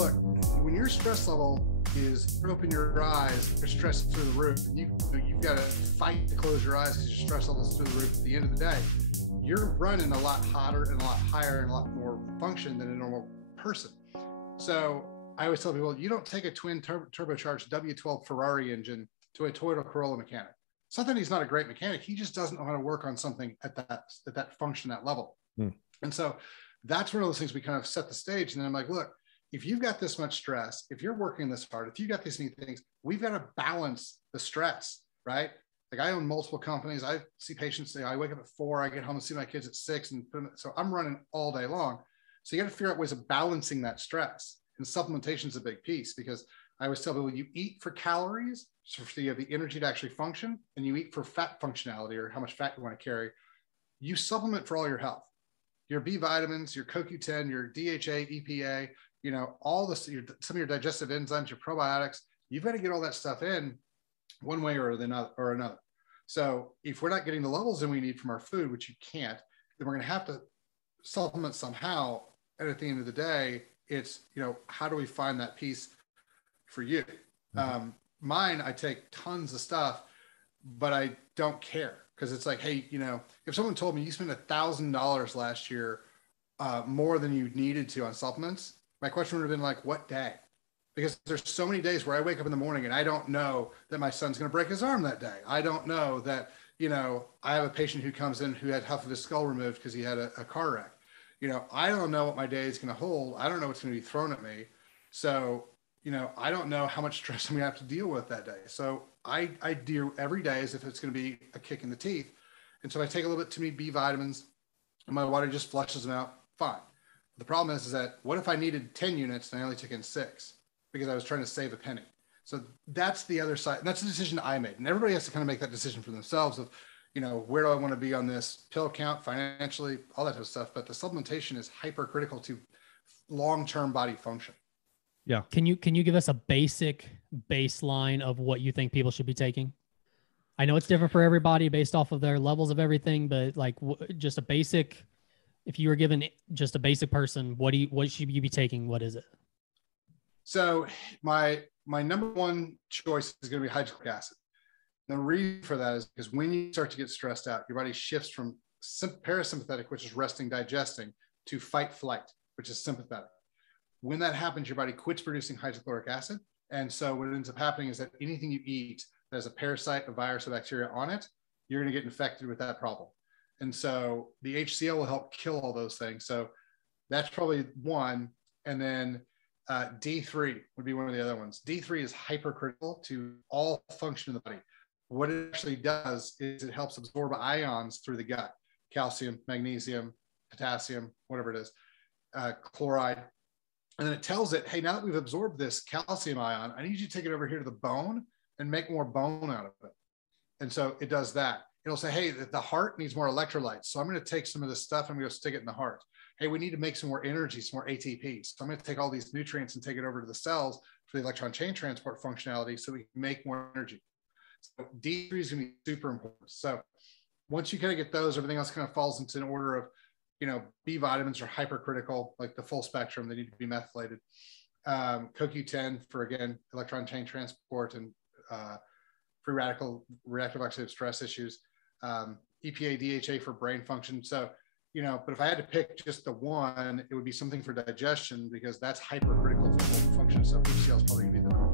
look, when your stress level is open your eyes, you're stressed through the roof. You've got to fight to close your eyes because your stress level's through the roof. At the end of the day, you're running a lot hotter and a lot higher and a lot more function than a normal person. So I always tell people, you don't take a twin turbocharged W12 Ferrari engine to a Toyota Corolla mechanic. It's not that he's not a great mechanic. He just doesn't know how to work on something at that function, that level. And so that's one of those things we kind of set the stage. And then I'm like, look, if you've got this much stress, if you're working this hard, if you've got these many things, we've got to balance the stress, right? Like I own multiple companies. I see patients, I wake up at 4, I get home and see my kids at 6, and so I'm running all day long. So you got to figure out ways of balancing that stress. And supplementation is a big piece, because I always tell people, you eat for calories, so you have the energy to actually function, and you eat for fat functionality, or how much fat you want to carry. You supplement for all your health, your B vitamins, your CoQ10, your DHA, EPA, all this, some of your digestive enzymes, your probiotics. You've got to get all that stuff in one way or another. So if we're not getting the levels that we need from our food, which you can't, then we're going to have to supplement somehow. And at the end of the day, it's, how do we find that piece for you? Mine, I take tons of stuff, but I don't care, because it's like, hey, if someone told me you spent $1,000 last year more than you needed to on supplements, my question would have been like, what day? Because there's so many days where I wake up in the morning and I don't know that my son's going to break his arm that day. I don't know that, I have a patient who comes in who had half of his skull removed because he had a car wreck. I don't know what my day is going to hold. I don't know what's going to be thrown at me. So, I don't know how much stress I'm going to have to deal with that day. So I do every day as if it's going to be a kick in the teeth. And so I take a little bit too many B vitamins and my water just flushes them out. Fine. The problem is that what if I needed 10 units and I only took in 6 because I was trying to save a penny? So that's the other side. That's the decision I made. And everybody has to kind of make that decision for themselves of, where do I want to be on this pill count, financially, all that type of stuff. But the supplementation is hypercritical to long-term body function. Yeah. Can you give us a basic baseline of what you think people should be taking? I know it's different for everybody based off of their levels of everything, but like just a basic, if you were given just a basic person, what should you be taking? What is it? So my number one choice is going to be hydrochloric acid. The reason for that is because when you start to get stressed out, your body shifts from parasympathetic, which is resting, digesting, to fight, flight, which is sympathetic. When that happens, your body quits producing hydrochloric acid. And so what ends up happening is that anything you eat that has a parasite, a virus, or bacteria on it, you're going to get infected with that problem. And so the HCl will help kill all those things. So that's probably one. And then D3 would be one of the other ones. D3 is hypercritical to all function of the body. What it actually does is it helps absorb ions through the gut: calcium, magnesium, potassium, whatever it is, chloride. And then it tells it, hey, now that we've absorbed this calcium ion, I need you to take it over here to the bone and make more bone out of it. And so it does that. It'll say, hey, the heart needs more electrolytes. So I'm going to take some of this stuff and I'm going to stick it in the heart. Hey, we need to make some more energy, some more ATP. So I'm going to take all these nutrients and take it over to the cells for the electron chain transport functionality so we can make more energy. So D3 is going to be super important. So once you kind of get those, everything else kind of falls into an order of, B vitamins are hypercritical, like the full spectrum, they need to be methylated. CoQ10 for, again, electron chain transport and free radical reactive oxidative stress issues. EPA, DHA for brain function. So, but if I had to pick just the one, it would be something for digestion, because that's hypercritical for function. So HCl is probably going to be the number